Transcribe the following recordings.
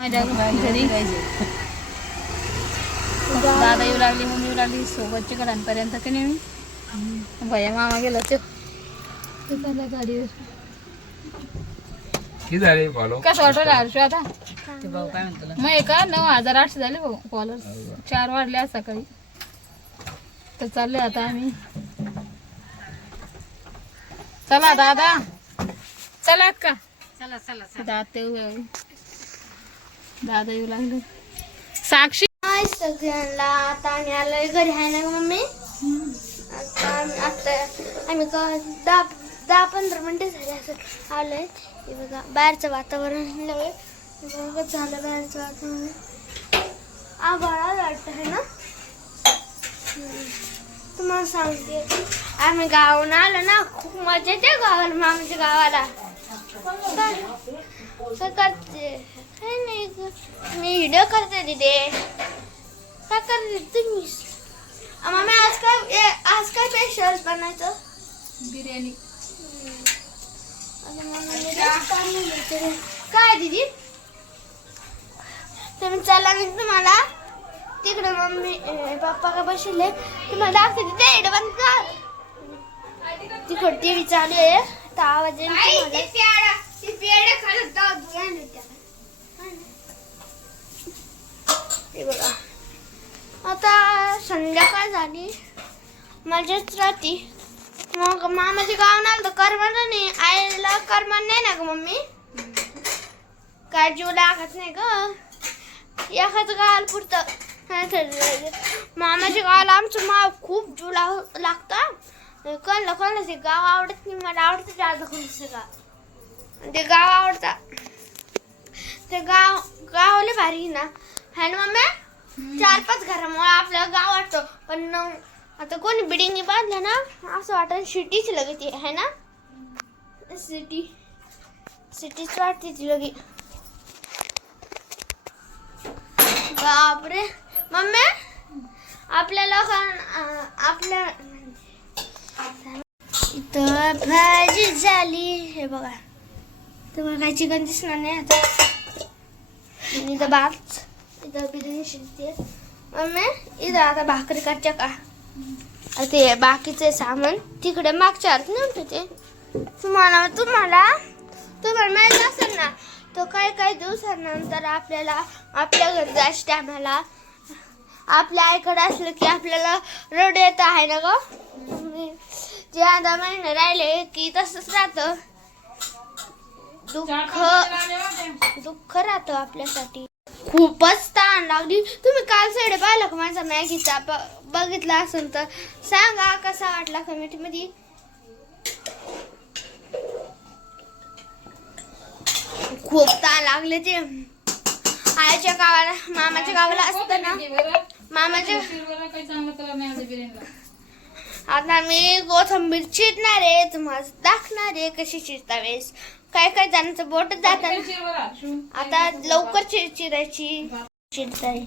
माझ्या घरी दादा येऊ लागली मम्मी येऊ लागली सोबतची घरांपर्यंत की नाही? मी भैया मामा गेला तो गाडीवर कसं वाटलं आता ते भाऊ काय म्हणतो मग का नऊ हजार आठशे झाले भाऊ कॉलर चार वाढले आज सकाळी तर चालले आता आम्ही. चला दादा. चला का चला चला दादा. दादा येऊ लागले. साक्षी? हाय सगळ्यांना. आता आम्ही आलोय घरी आहे ना मम्मी? आता आम्ही आता आम्ही क- दहा दहा पंधरा मिनिटं झाले असं आलोय. हे बघा बाहेरचं वातावरण लय बघा झालं बाहेरचं वातावरण. आभाळा वाटतं आहे ना? हम्म. तुम्हाला सांगते. आम्ही गावाहून आलो ना खूप मजा येते गावाला मामाच्या गावाला. काय काय करते. काय नाही. मी व्हिडिओ करते तिथे काय करते तुम्ही? मम्मी आज काय ए, आज काय स्पेशल बनायचं बिर्याणी. काय दीदी? तुम्ही चला मी तुम्हाला. तिकडे मम्मी पप्पा का बसले. तुम्हाला दाखवते तिथे एड बंद कर तिकडे टीव्ही चालू आहे. तर आवाज येईल तुम्हाला. हे बघा. आता संध्याकाळ झाली. माझ्याच राहते. मग मामाचे गाव आलं तर करमत नाही आईला करमत नाही ना ग मम्मी? काय जीव लागत नाही ग. एखादं गावाला पुरतं. मामाच्या गावाला आमचं माव खूप जीव लाग लागतं. कळलं कळलं ते गाव आवडत नाही मला आवडतं जास्त कोणतं गाव. ते गाव आवडतं ते गाव गावले भारी ना है ना मम्मी? चार पाच घरामुळे आपलं गाव वाटतं पण आता कोणी बिल्डिंग बांधलं ना असं वाटत सिटीच लगे ती है ना? सिटी। सिटीच वाटते ती लगे। बापरे मम्मी आपल्या लोकांना आपल्या इथं भाजी झाली हे बघा तुम्हाला काही चिकन दिसणार नाही आता. आणि इथं भात इथं बिर्याणी शिजते मम्मी इथं आता भाकरी करच्या का? ते बाकीचे सामान. तिकडे मागच्या अर्थ नव्हते ते. तुम्हाला तुम्हाला तुम्हाला माहिती असेल ना तो काही काही दिवसानंतर आपल्याला आपल्या घरी जायच्या टायमाला आपल्या आईकडे असलं की आपल्याला रड येत आहे ना ग? जे आता महिने राहिले की तसंच राहतं. दुःख दुःख राहतं आपल्यासाठी. खूपच ताण लागली. तुम्ही काल साईड पाहिला का माझा मॅगीचा बघितला असेल तर. सांगा कसा वाटला कमेंटमध्ये? खूप ताण लागले ते. आईच्या गावाला मामाच्या गावाला असतं ना. मामाच्या आता मी कोथंबीर चिरणार आहे तुम्हाला दाखणार आहे कशी चिरता वेळेस. काय काय जणांचं बोट जातात. आता लवकर चिर चिरायची. चिरताय.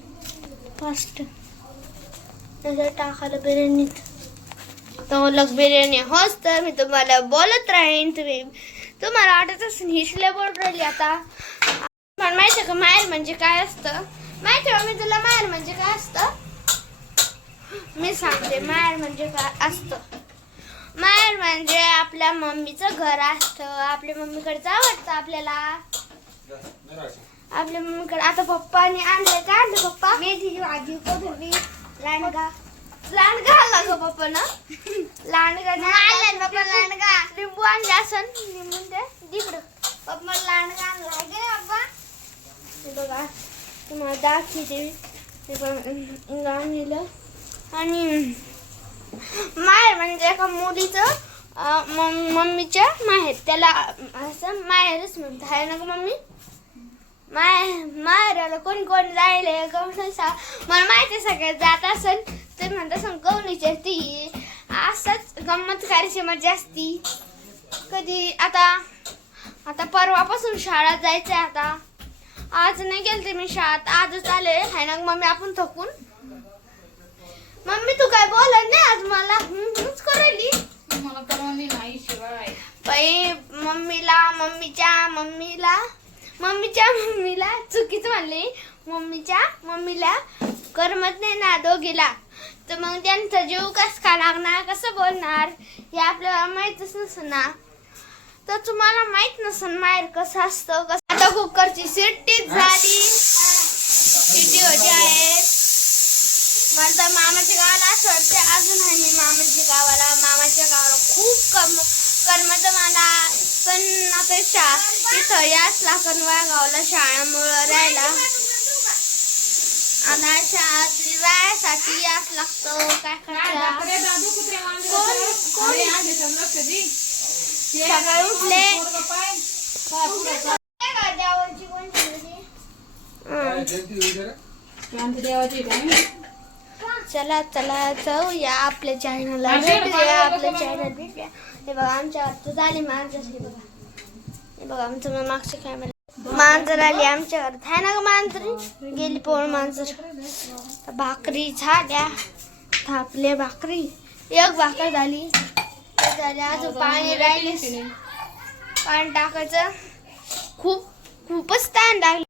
फास्ट. नजर टाकायला बिर्याणीत तो लग बिर्याणी होच तर मी तुम्हाला बोलत राहीन. तुम्ही तुम्हाला वाटत असेल हिशले बोल राहिली आता. मला माहिती आहे का माहेर म्हणजे काय असतं? माहिती आहे मी तुला माहेर म्हणजे काय असतं? मी सांगते माहेर म्हणजे काय असतं. माहेर म्हणजे आपल्या मम्मीचं घर असतं. आपल्या मम्मीकडे आवडतं आपल्याला. आपल्या मम्मीकडे आता पप्पाने आणलं काय आणलं पप्पा? मेथीची भाजी कोथिंबीर लांडगा. लांडगा आणला का पप्पा ना? लांडगा आणला. पप्पा लांडगा. लिंबू आणले असं लिंबू ते तिकडं पप्पा लांडगा आणला. गे पप्पा? बघा. तुम्हाला दाखवते. ते पण आणलेलं आणि माहेर म्हणजे एका मुलीचं मम्मीच्या माहेर. त्याला असं माहेरच म्हणतात. आहे ना ग मम्मी? माय माहेराला कोण कोण राहिले गवणी सा मला माहिती आहे सगळ्यात जात असेल ते म्हणत असं गवणीची ती असंच गंमत करायची मजा असती. कधी आता आता परवापासून शाळा जायचं आता. आज नाही गेलते मी शाळेत. आजच आले. आहे ना ग मम्मी? आपण थकून. मम्मी तू काय बोलत नाही आज मला? हम्मच करायली. मला नाही शिवाय बाई मम्मीला मम्मीच्या मम्मीला मम्मीच्या मम्मीला चुकीच म्हणले. मम्मीच्या मम्मीला करमत नाही ना दोघीला. तर मग त्यांचा जीव कस का लागणार कसं बोलणार हे आपल्याला माहितच नसतं ना तर तुम्हाला माहीत नसेल माहेर कसं असतं कसं आता कुकरची शिट्टीच झाली. शिट्टी होती आहे मला तर मामाच्या गावाला असं वाटतं अजून आहे मी मामाच्या गावाला. मामाच्या गावाला खूप कम करमत मला पण आता शा तिथं याच लाकणवाळा गावाला शाळामुळं राहायला. आता शाळात राहायसाठी याच लागतं काय करायचं कोण कोण? सकाळी उठले. देवाची. चला चला जाऊया आपल्या चॅनलला भेटूया आपल्या चॅनल भेटूया. हे बघा आमच्या घरात झाली मांजर. हे बघा. हे बघा आमचं मग मागच्या कॅमेरा मांजर आली आमच्या घरात आहे ना ग मांजर? गेली पोळ मांजर. भाकरी झाल्या. थापले भाकरी. एक भाकर झाली. झाली अजून पाणी राहिले पाणी टाकायचं. खूप खूपच ताण लागली.